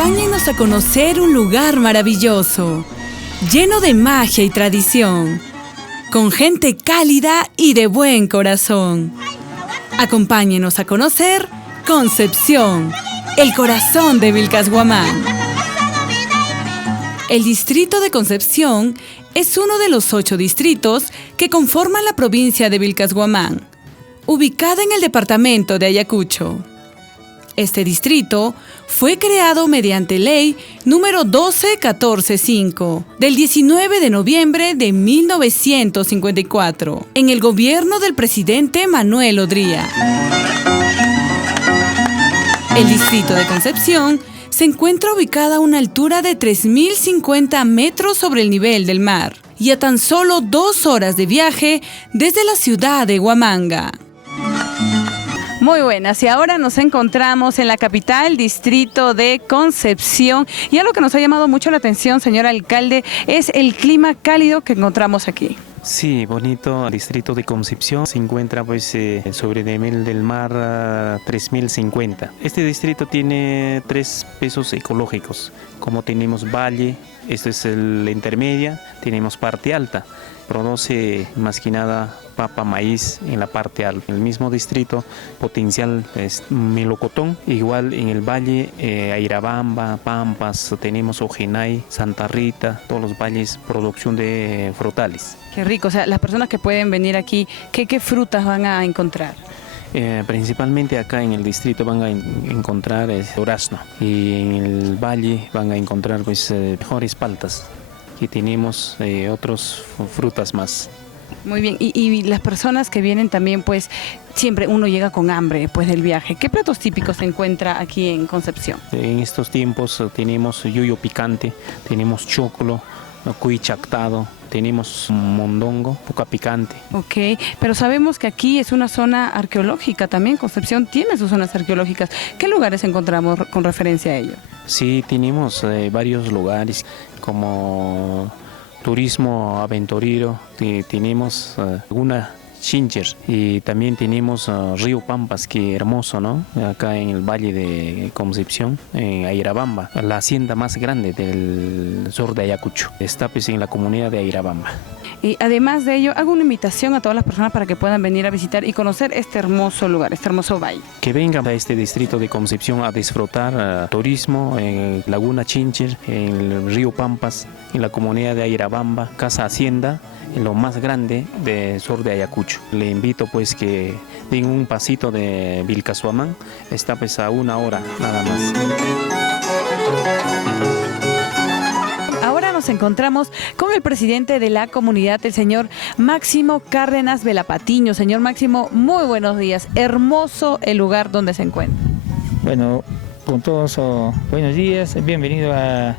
Acompáñenos a conocer un lugar maravilloso, lleno de magia y tradición, con gente cálida y de buen corazón. Acompáñenos a conocer Concepción, el corazón de Vilcashuamán. El distrito de Concepción es uno de los 8 distritos que conforman la provincia de Vilcashuamán, ubicada en el departamento de Ayacucho. Este distrito fue creado mediante ley número 12145 del 19 de noviembre de 1954 en el gobierno del presidente Manuel Odría. El distrito de Concepción se encuentra ubicada a una altura de 3.050 metros sobre el nivel del mar y a tan solo 2 horas de viaje desde la ciudad de Huamanga. Muy buenas, y ahora nos encontramos en la capital, distrito de Concepción, y algo que nos ha llamado mucho la atención, señor alcalde, es el clima cálido que encontramos aquí. Sí, bonito. El distrito de Concepción se encuentra sobre el nivel del mar 3050. Este distrito tiene 3 pisos ecológicos, como tenemos valle, esto es la intermedia, tenemos parte alta. Produce más que nada papa, maíz en la parte alta. En el mismo distrito potencial es melocotón. Igual en el valle, Airabamba, Pampas, tenemos Ojenay, Santa Rita, todos los valles, producción de frutales. Qué rico, o sea, las personas que pueden venir aquí, ¿qué frutas van a encontrar? Principalmente acá en el distrito van a encontrar durazno, y en el valle van a encontrar mejores paltas. Y tenemos otras frutas más. Muy bien, y las personas que vienen también, pues siempre uno llega con hambre después del viaje. ¿Qué platos típicos se encuentra aquí en Concepción? En estos tiempos tenemos yuyo picante, tenemos choclo, cuy chactado, tenemos mondongo, poca picante. Ok, pero sabemos que aquí es una zona arqueológica también. Concepción tiene sus zonas arqueológicas. ¿Qué lugares encontramos con referencia a ello? Sí, tenemos varios lugares como turismo aventurero, tenemos Laguna Chincher, y también tenemos Río Pampas, que hermoso, ¿no? Acá en el valle de Concepción, en Airabamba, la hacienda más grande del sur de Ayacucho. Está pues en la comunidad de Airabamba. Y además de ello, hago una invitación a todas las personas para que puedan venir a visitar y conocer este hermoso lugar, este hermoso valle. Que vengan a este distrito de Concepción a disfrutar turismo en Laguna Chincher, en el Río Pampas, en la comunidad de Airabamba, Casa Hacienda, en lo más grande del sur de Ayacucho. Le invito pues que den un pasito de Vilcashuamán, está pues a 1 hora nada más. Ahora nos encontramos con el presidente de la comunidad, el señor Máximo Cárdenas Velapatiño. Señor Máximo, muy buenos días. Hermoso el lugar donde se encuentra. Bueno, con todos buenos días, bienvenido a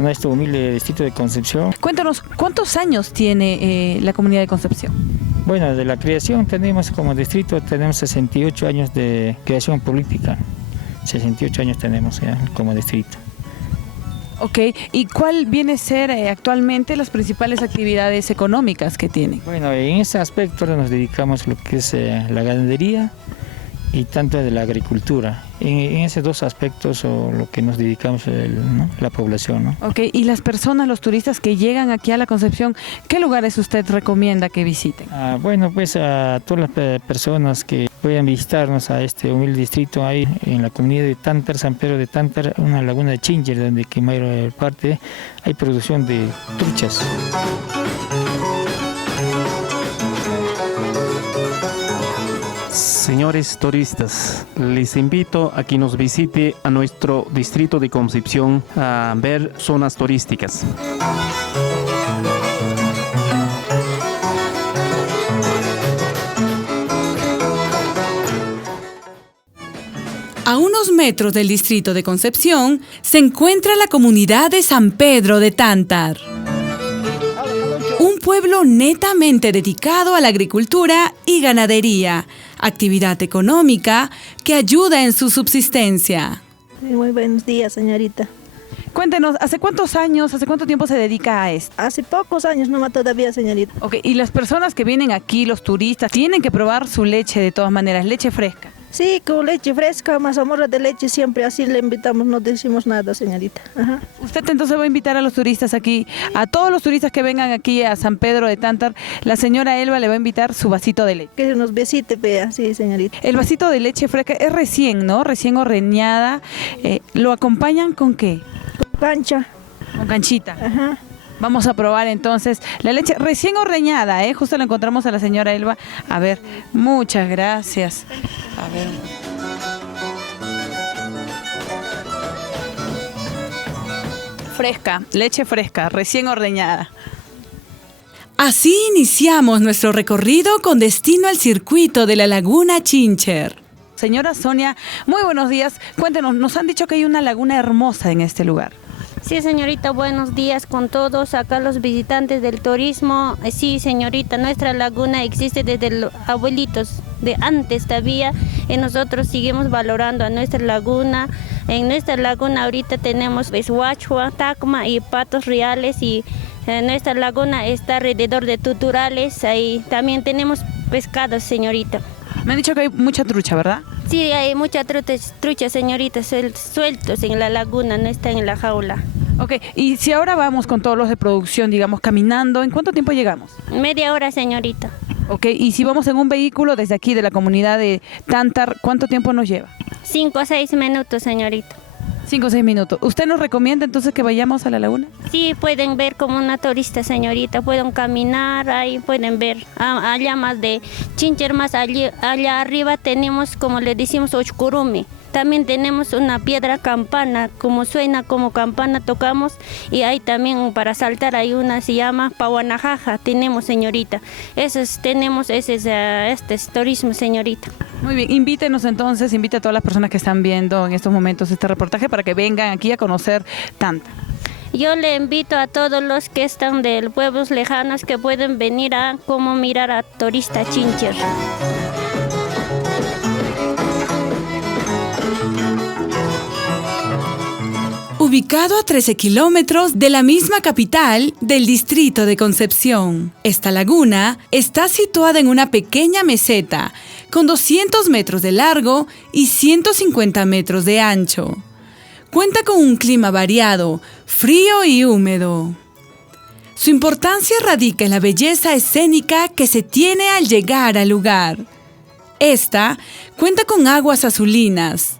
nuestro humilde distrito de Concepción. Cuéntanos, ¿cuántos años tiene la comunidad de Concepción? Bueno, de la creación tenemos como distrito, tenemos 68 años de creación política. 68 años tenemos ya como distrito. Ok, ¿y cuál viene a ser actualmente las principales actividades económicas que tiene? Bueno, en ese aspecto nos dedicamos a lo que es la ganadería y tanto de la agricultura. En esos 2 aspectos lo que nos dedicamos ¿no? La población, ¿no? Ok, y las personas, los turistas que llegan aquí a la Concepción, ¿qué lugares usted recomienda que visiten? Bueno, pues a todas las personas que puedan visitarnos a este humilde distrito, ahí en la comunidad de Tántar, San Pedro de Tántar, una laguna de Chincher, donde que mayor parte hay producción de truchas. Señores turistas, les invito a que nos visite a nuestro distrito de Concepción a ver zonas turísticas. A unos metros del distrito de Concepción se encuentra la comunidad de San Pedro de Tántar. Un pueblo netamente dedicado a la agricultura y ganadería, actividad económica que ayuda en su subsistencia. Muy buenos días, señorita. Cuéntenos, ¿hace cuánto tiempo se dedica a esto? Hace pocos años nomás todavía, señorita. Ok, y las personas que vienen aquí, los turistas, tienen que probar su leche de todas maneras, leche fresca. Sí, con leche fresca, mazamorra de leche, siempre así le invitamos, no decimos nada, señorita. Ajá. Usted entonces va a invitar a los turistas aquí, a todos los turistas que vengan aquí a San Pedro de Tántar, la señora Elba le va a invitar su vasito de leche. Que nos besite, vea, sí, señorita. El vasito de leche fresca es recién, ¿no? Recién ordeñada. ¿Lo acompañan con qué? Cancha. Con canchita. Ajá. Vamos a probar entonces la leche recién ordeñada, ¿eh? Justo la encontramos a la señora Elba. A ver, muchas gracias. A ver. Fresca, leche fresca, recién ordeñada. Así iniciamos nuestro recorrido con destino al circuito de la Laguna Chincher. Señora Sonia, muy buenos días. Cuéntenos, nos han dicho que hay una laguna hermosa en este lugar. Sí, señorita, buenos días con todos, acá los visitantes del turismo. Sí, señorita, nuestra laguna existe desde los abuelitos de antes todavía y nosotros seguimos valorando a nuestra laguna. En nuestra laguna ahorita tenemos huachua, tacma y patos reales y nuestra laguna está alrededor de tuturales. Ahí también tenemos pescados, señorita. Me han dicho que hay mucha trucha, ¿verdad? Sí, hay mucha trucha, señorita, sueltos en la laguna, no están en la jaula. Ok, y si ahora vamos con todos los de producción, digamos, caminando, ¿en cuánto tiempo llegamos? Media hora, señorita. Ok, y si vamos en un vehículo desde aquí, de la comunidad de Tántar, ¿cuánto tiempo nos lleva? 5 o 6 minutos, señorita. 5 o 6 minutos. ¿Usted nos recomienda entonces que vayamos a la laguna? Sí, pueden ver como una turista, señorita, pueden caminar, ahí pueden ver. Allá más de Chincher, más allá arriba tenemos, como le decimos, Ochkurumi. También tenemos una piedra campana, como suena como campana tocamos, y ahí también para saltar hay una, se llama Pawanajaja, tenemos, señorita. Tenemos ese es turismo, señorita. Muy bien, invítenos entonces, invite a todas las personas que están viendo en estos momentos este reportaje para que vengan aquí a conocer Tántar. Yo le invito a todos los que están de pueblos lejanos que pueden venir a como mirar a turista Chincher. Ubicado a 13 kilómetros de la misma capital del distrito de Concepción. Esta laguna está situada en una pequeña meseta con 200 metros de largo y 150 metros de ancho. Cuenta con un clima variado, frío y húmedo. Su importancia radica en la belleza escénica que se tiene al llegar al lugar. Esta cuenta con aguas azulinas,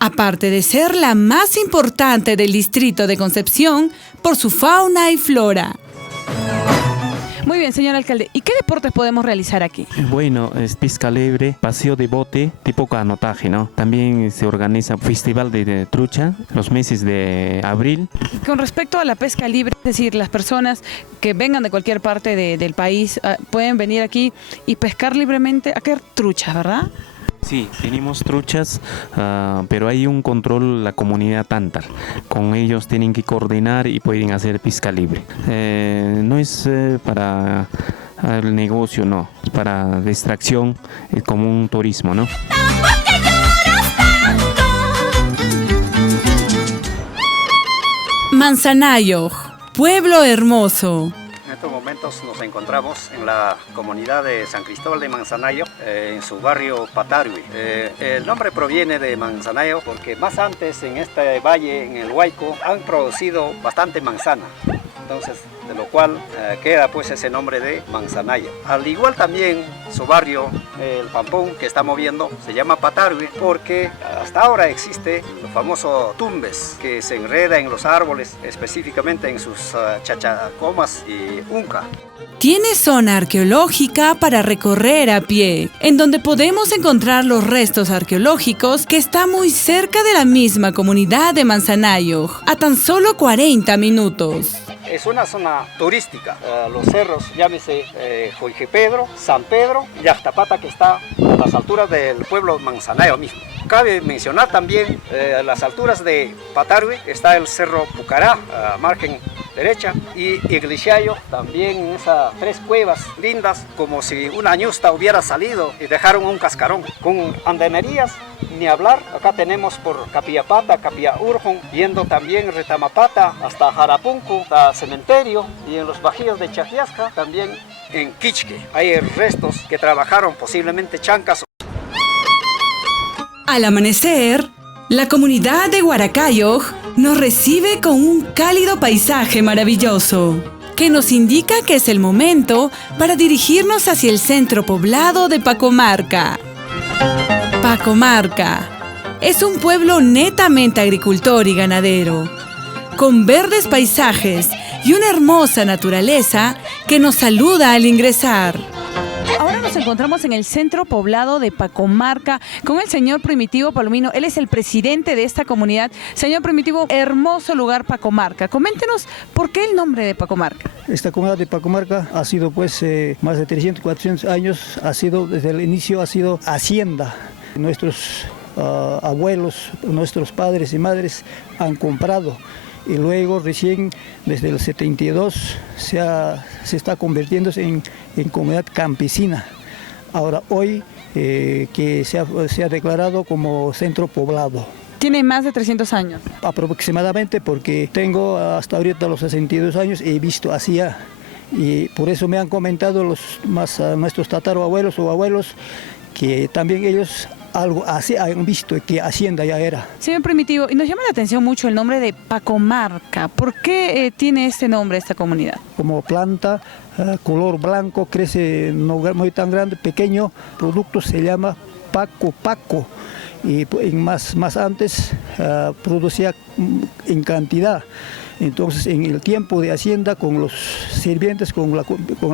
aparte de ser la más importante del distrito de Concepción por su fauna y flora. Muy bien, señor alcalde. ¿Y qué deportes podemos realizar aquí? Bueno, es pesca libre, paseo de bote, tipo canotaje, ¿no? También se organiza festival de trucha los meses de abril. Y con respecto a la pesca libre, es decir, las personas que vengan de cualquier parte del país pueden venir aquí y pescar libremente. ¿A qué truchas, verdad? Sí, tenemos truchas, pero hay un control la comunidad Tántar. Con ellos tienen que coordinar y pueden hacer pesca libre. No es para el negocio, no, es para distracción, como un turismo, ¿no? Manzanayo, pueblo hermoso. En estos momentos nos encontramos en la comunidad de San Cristóbal de Manzanayo, en su barrio Patarui. El nombre proviene de Manzanayo porque más antes en este valle, en el Huayco, han producido bastante manzana. Entonces, de lo cual queda pues ese nombre de Manzanayo. Al igual también su barrio, el Pampón, que estamos viendo, se llama Patarui porque hasta ahora existe el famoso tumbes que se enreda en los árboles, específicamente en sus chachacomas y unca. Tiene zona arqueológica para recorrer a pie, en donde podemos encontrar los restos arqueológicos que está muy cerca de la misma comunidad de Manzanayo, a tan solo 40 minutos. Es una zona turística, los cerros, llámese Jorge Pedro, San Pedro y Yaxtapata, que está a las alturas del pueblo Manzanayo mismo. Cabe mencionar también a las alturas de Patarui está el cerro Pucará, a margen derecha, y Iglesiayo, también en esas 3 cuevas lindas, como si una ñusta hubiera salido y dejaron un cascarón. Con andenerías, ni hablar, acá tenemos por Capillapata, Capilla-Urjón, yendo también Retamapata hasta Jarapunco, hasta Cementerio, y en los bajíos de Chaquiasca, también en Quichque. Hay restos que trabajaron posiblemente chancas. Al amanecer, la comunidad de Huaracayo nos recibe con un cálido paisaje maravilloso, que nos indica que es el momento para dirigirnos hacia el centro poblado de Pacomarca. Pacomarca es un pueblo netamente agricultor y ganadero, con verdes paisajes y una hermosa naturaleza que nos saluda al ingresar. Ahora nos encontramos en el centro poblado de Pacomarca con el señor Primitivo Palomino. Él es el presidente de esta comunidad. Señor Primitivo, hermoso lugar Pacomarca. Coméntenos por qué el nombre de Pacomarca. Esta comunidad de Pacomarca ha sido pues más de 300, 400 años, desde el inicio ha sido hacienda. Nuestros abuelos, nuestros padres y madres han comprado. Y luego recién desde el 72 se está convirtiendo en comunidad campesina. Ahora hoy que se ha declarado como centro poblado. Tiene más de 300 años. Aproximadamente, porque tengo hasta ahorita los 62 años y he visto hacia. Y por eso me han comentado nuestros tatarabuelos o abuelos que también ellos algo así han visto que hacienda ya era. Señor Primitivo, y nos llama la atención mucho el nombre de Pacomarca. ¿Por qué tiene este nombre esta comunidad? Como planta, color blanco, crece no muy tan grande, pequeño, producto se llama Paco. Y más antes producía en cantidad. Entonces, en el tiempo de hacienda, con los sirvientes, con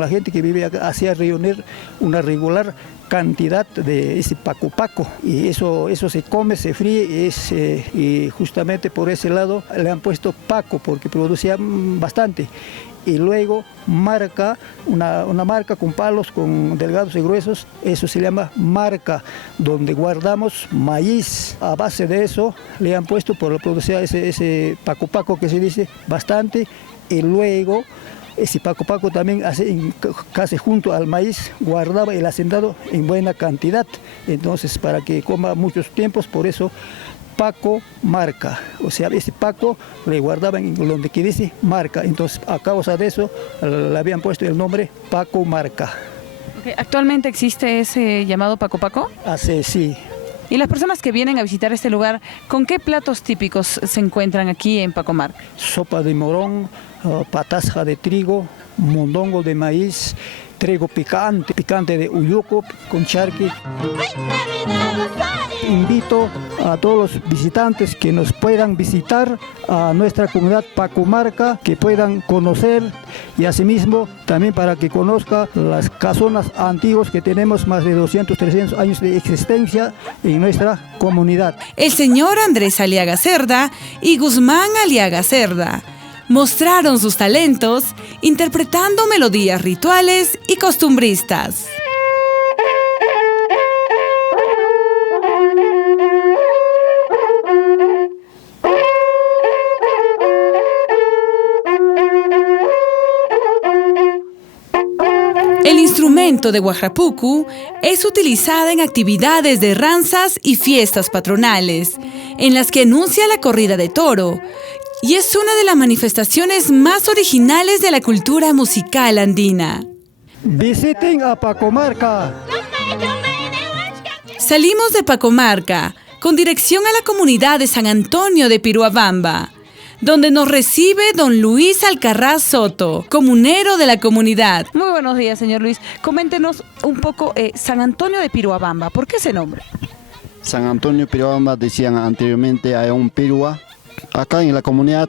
la gente que vive acá, hacía reunir una regular cantidad de ese paco. Y eso se come, se fríe, y justamente por ese lado le han puesto Paco, porque producía bastante. Y luego marca, una marca con palos, con delgados y gruesos, eso se llama marca, donde guardamos maíz. A base de eso le han puesto, por producir ese paco que se dice, bastante. Y luego ese paco también casi junto al maíz guardaba el hacendado en buena cantidad. Entonces, para que coma muchos tiempos, por eso Pacomarca, o sea, ese Paco le guardaban en donde que dice marca, entonces a causa de eso le habían puesto el nombre Pacomarca. Okay. ¿Actualmente existe ese llamado Paco? Sí. ¿Y las personas que vienen a visitar este lugar, con qué platos típicos se encuentran aquí en Pacomarca? Sopa de morón, patasja de trigo, mondongo de maíz, trigo picante de uyuco con charqui. Invito a todos los visitantes que nos puedan visitar a nuestra comunidad Pacomarca, que puedan conocer, y asimismo también para que conozca las casonas antiguas que tenemos más de 200, 300 años de existencia en nuestra comunidad. El señor Andrés Aliaga Cerda y Guzmán Aliaga Cerda mostraron sus talentos interpretando melodías rituales y costumbristas. El instrumento de Huajrapucu es utilizada en actividades de ranzas y fiestas patronales, en las que anuncia la corrida de toro, y es una de las manifestaciones más originales de la cultura musical andina. Visiten a Pacomarca. Salimos de Pacomarca con dirección a la comunidad de San Antonio de Piruabamba, donde nos recibe don Luis Alcarraz Soto, comunero de la comunidad. Muy buenos días, señor Luis. Coméntenos un poco San Antonio de Piruabamba. ¿Por qué ese nombre? San Antonio de Piruabamba, decían anteriormente, hay un pirua. Acá en la comunidad,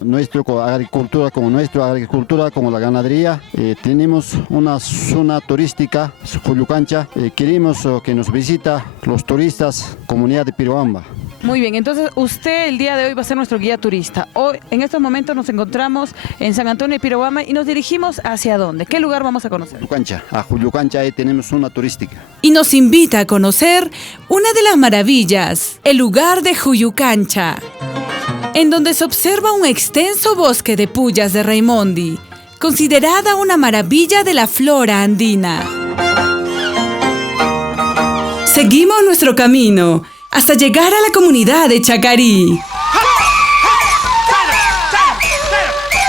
nuestra agricultura, como la ganadería, tenemos una zona turística, Juyucancha. Queremos que nos visita los turistas, comunidad de Piruabamba. Muy bien, entonces usted el día de hoy va a ser nuestro guía turista. Hoy, en estos momentos nos encontramos en San Antonio de Piruabamba y nos dirigimos ¿hacia dónde? ¿Qué lugar vamos a conocer? A Juyucancha ahí tenemos una turística. Y nos invita a conocer una de las maravillas, el lugar de Juyucancha, en donde se observa un extenso bosque de pullas de Raimondi, considerada una maravilla de la flora andina. Seguimos nuestro camino hasta llegar a la comunidad de Chacarí,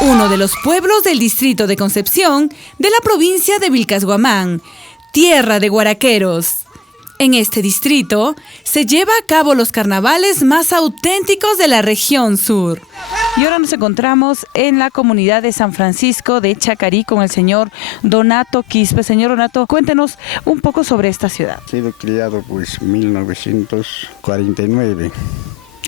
uno de los pueblos del distrito de Concepción de la provincia de Vilcashuamán, tierra de guaraqueros. En este distrito se lleva a cabo los carnavales más auténticos de la región sur. Y ahora nos encontramos en la comunidad de San Francisco de Chacarí con el señor Donato Quispe. Señor Donato, cuéntenos un poco sobre esta ciudad. He sido criado pues 1949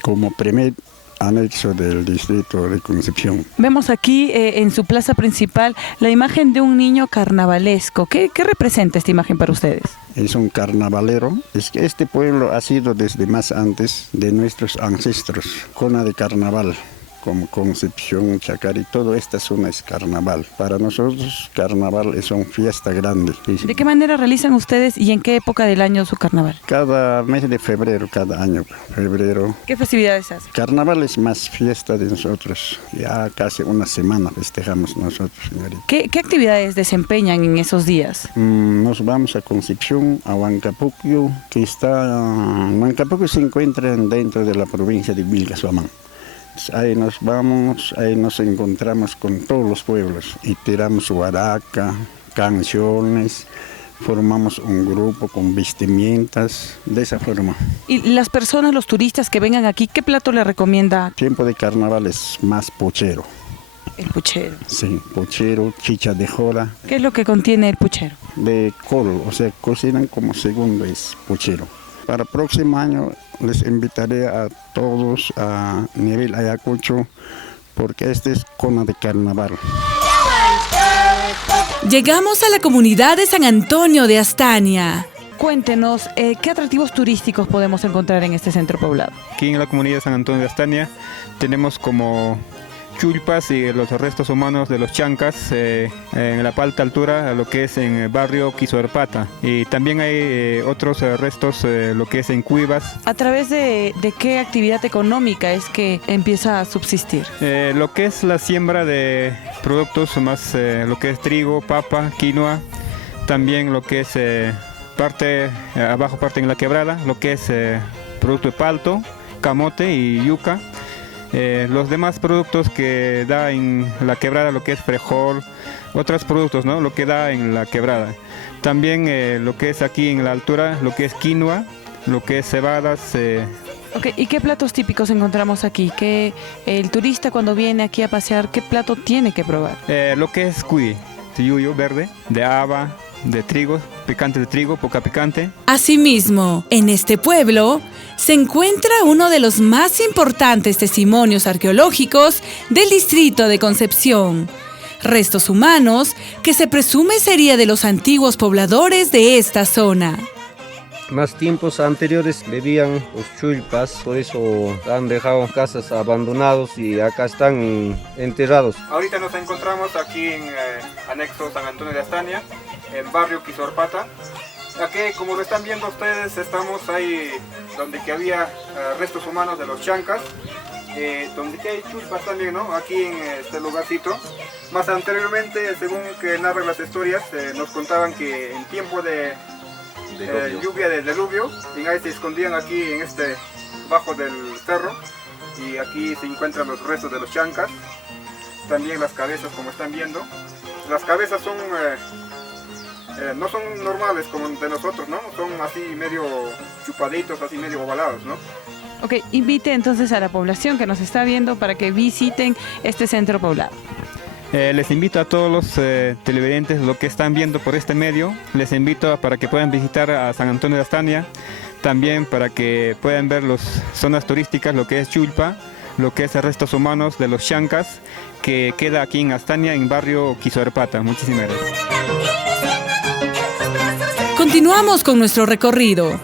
como primer anexo del distrito de Concepción. Vemos aquí en su plaza principal la imagen de un niño carnavalesco. ¿Qué representa esta imagen para ustedes? Es un carnavalero. Es que este pueblo ha sido desde más antes de nuestros ancestros, cuna de carnaval. Como Concepción, Chacarí, toda esta zona es carnaval. Para nosotros, carnaval es una fiesta grande. ¿De qué manera realizan ustedes y en qué época del año su carnaval? Cada mes de febrero, cada año, febrero. ¿Qué festividades hacen? Carnaval es más fiesta de nosotros. Ya casi una semana festejamos nosotros, señorita. ¿Qué actividades desempeñan en esos días? Nos vamos a Concepción, a Huancapucio, que Huancapucio se encuentra dentro de la provincia de Vilcashuamán. Ahí nos vamos, ahí nos encontramos con todos los pueblos y tiramos huaraca, canciones, formamos un grupo con vestimentas, de esa forma. ¿Y las personas, los turistas que vengan aquí, qué plato les recomienda? Tiempo de carnaval es más puchero. El puchero. Sí, puchero, chicha de jora. ¿Qué es lo que contiene el puchero? De col, o sea, cocinan como segundo es puchero. Para el próximo año les invitaré a todos a nivel Ayacucho porque este es cuna de carnaval. Llegamos a la comunidad de San Antonio de Astania. Cuéntenos, ¿qué atractivos turísticos podemos encontrar en este centro poblado? Aquí en la comunidad de San Antonio de Astania tenemos como chulpas y los restos humanos de los chancas en la alta altura, lo que es en el barrio Quizuarpata. Y también hay otros restos, lo que es en Cuivas. ¿A través de qué actividad económica es que empieza a subsistir? Lo que es la siembra de productos más, lo que es trigo, papa, quinoa, también lo que es abajo parte en la quebrada, lo que es producto de palto, camote y yuca. Los demás productos que da en la quebrada, lo que es frijol, otros productos, ¿no? Lo que da en la quebrada. También lo que es aquí en la altura, lo que es quinoa, lo que es cebadas. Okay. ¿Y qué platos típicos encontramos aquí? ¿Que el turista cuando viene aquí a pasear, qué plato tiene que probar? Lo que es cuy, yuyo verde, de haba, de trigo, picante de trigo, poca picante. Asimismo, en este pueblo se encuentra uno de los más importantes testimonios arqueológicos del distrito de Concepción. Restos humanos que se presume sería de los antiguos pobladores de esta zona. Más tiempos anteriores vivían los chulpas, por eso han dejado casas abandonados y acá están enterrados. Ahorita nos encontramos aquí en anexo San Antonio de Astania, en barrio Quizuarpata. Aquí, como lo están viendo ustedes, estamos ahí donde que había restos humanos de los chancas, donde que hay chulpas también, ¿no? Aquí en este lugarcito. Más anteriormente, según que narran las historias, nos contaban que en tiempo de lluvia de diluvio, y ahí se escondían aquí en bajo del cerro, y aquí se encuentran los restos de los chancas, también las cabezas como están viendo. Las cabezas son no son normales como de nosotros, ¿no? Son así medio chupaditos, así medio ovalados, ¿no? Ok, invite entonces a la población que nos está viendo para que visiten este centro poblado. Les invito a todos los televidentes, lo que están viendo por este medio, les invito para que puedan visitar a San Antonio de Astania, también para que puedan ver las zonas turísticas, lo que es Chulpa, lo que es restos humanos de los chancas, que queda aquí en Astania, en barrio Quizuarpata. Muchísimas gracias. Continuamos con nuestro recorrido.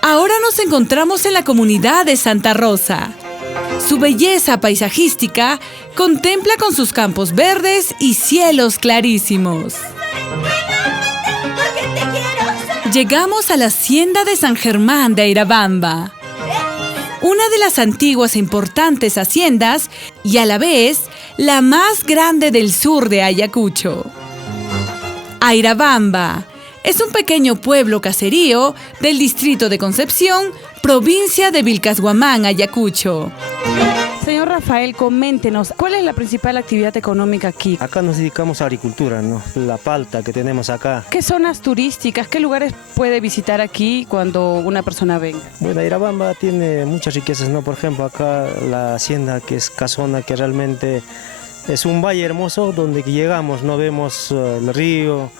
Ahora nos encontramos en la comunidad de Santa Rosa. Su belleza paisajística contempla con sus campos verdes y cielos clarísimos. Llegamos a la hacienda de San Germán de Airabamba, una de las antiguas e importantes haciendas y a la vez la más grande del sur de Ayacucho. Airabamba es un pequeño pueblo caserío del distrito de Concepción, provincia de Vilcashuamán, Ayacucho. Señor Rafael, coméntenos, ¿cuál es la principal actividad económica aquí? Acá nos dedicamos a agricultura, ¿no? La palta que tenemos acá. ¿Qué zonas turísticas, qué lugares puede visitar aquí cuando una persona venga? Bueno, Airabamba tiene muchas riquezas, ¿no? Por ejemplo, acá la hacienda que es Casona, que realmente es un valle hermoso donde llegamos, no vemos el río,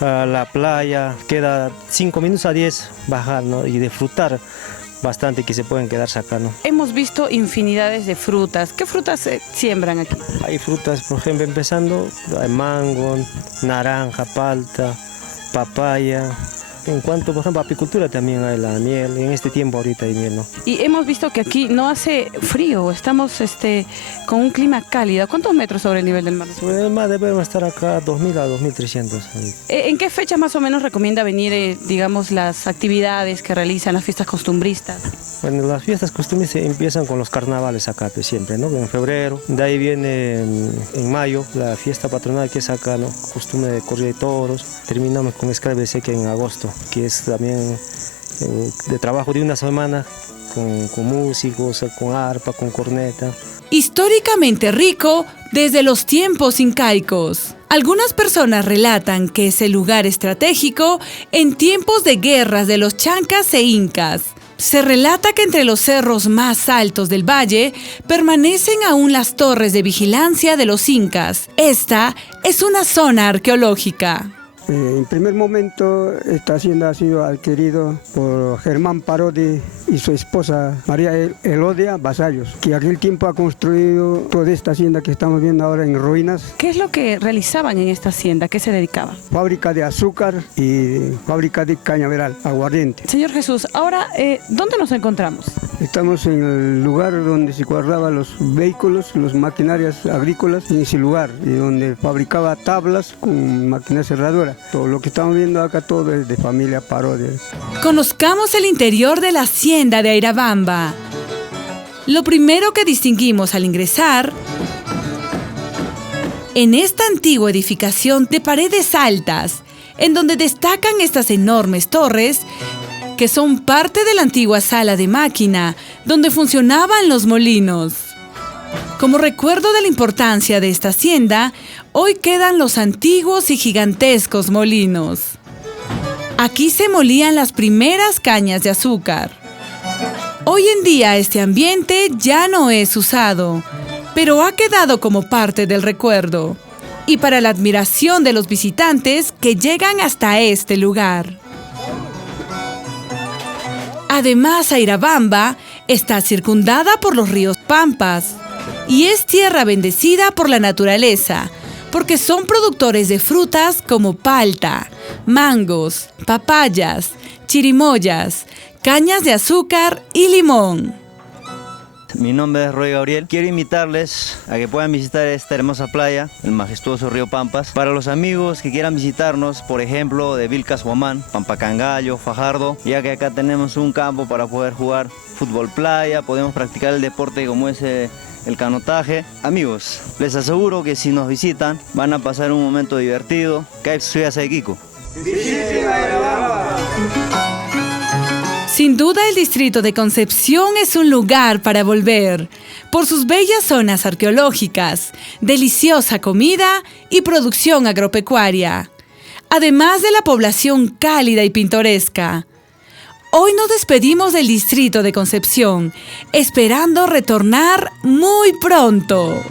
la playa, queda 5 minutos a 10 bajar, ¿no? Y disfrutar bastante, que se pueden quedarse acá, ¿no? Hemos visto infinidades de frutas. ¿Qué frutas siembran aquí? Hay frutas, por ejemplo, empezando, hay mango, naranja, palta, papaya. En cuanto, por ejemplo, a apicultura también hay la miel, en este tiempo ahorita hay miel, ¿no? Y hemos visto que aquí no hace frío, estamos con un clima cálido. ¿Cuántos metros sobre el nivel del mar? Pues más debemos estar acá 2.000 a 2.300. ¿En qué fecha más o menos recomienda venir, digamos, las actividades que realizan, las fiestas costumbristas? Bueno, las fiestas costumbristas empiezan con los carnavales acá, pues, siempre, ¿no? En febrero, de ahí viene en mayo la fiesta patronal que es acá, ¿no? Costumbre de corrida de toros. Terminamos con Escrave Seca en agosto, que es también de trabajo de una semana con músicos, con arpa, con corneta. Históricamente rico desde los tiempos incaicos. Algunas personas relatan que es el lugar estratégico en tiempos de guerras de los chancas e incas. Se relata que entre los cerros más altos del valle permanecen aún las torres de vigilancia de los incas. Esta es una zona arqueológica. En primer momento, esta hacienda ha sido adquirida por Germán Parodi y su esposa María Elodia Vasallos, que aquel tiempo ha construido toda esta hacienda que estamos viendo ahora en ruinas. ¿Qué es lo que realizaban en esta hacienda? ¿A qué se dedicaban? Fábrica de azúcar y fábrica de cañaveral, aguardiente. Señor Jesús, ahora, ¿dónde nos encontramos? Estamos en el lugar donde se guardaban los vehículos, las maquinarias agrícolas, en ese lugar, y donde fabricaba tablas con máquina cerradora. Todo lo que estamos viendo acá, todo es de familia Parodi. Conozcamos el interior de la hacienda de Airabamba. Lo primero que distinguimos al ingresar, en esta antigua edificación de paredes altas, en donde destacan estas enormes torres, que son parte de la antigua sala de máquina, donde funcionaban los molinos. Como recuerdo de la importancia de esta hacienda, hoy quedan los antiguos y gigantescos molinos. Aquí se molían las primeras cañas de azúcar. Hoy en día este ambiente ya no es usado, pero ha quedado como parte del recuerdo y para la admiración de los visitantes que llegan hasta este lugar. Además, Airabamba está circundada por los ríos Pampas y es tierra bendecida por la naturaleza, porque son productores de frutas como palta, mangos, papayas, chirimoyas, cañas de azúcar y limón. Mi nombre es Roy Gabriel. Quiero invitarles a que puedan visitar esta hermosa playa, el majestuoso río Pampas. Para los amigos que quieran visitarnos, por ejemplo, de Vilcas Huamán, Pampacangallo, Fajardo, ya que acá tenemos un campo para poder jugar fútbol playa, podemos practicar el deporte como es el canotaje. Amigos, les aseguro que si nos visitan van a pasar un momento divertido. Kiko. Sin duda el distrito de Concepción es un lugar para volver, por sus bellas zonas arqueológicas, deliciosa comida y producción agropecuaria, además de la población cálida y pintoresca. Hoy nos despedimos del distrito de Concepción, esperando retornar muy pronto.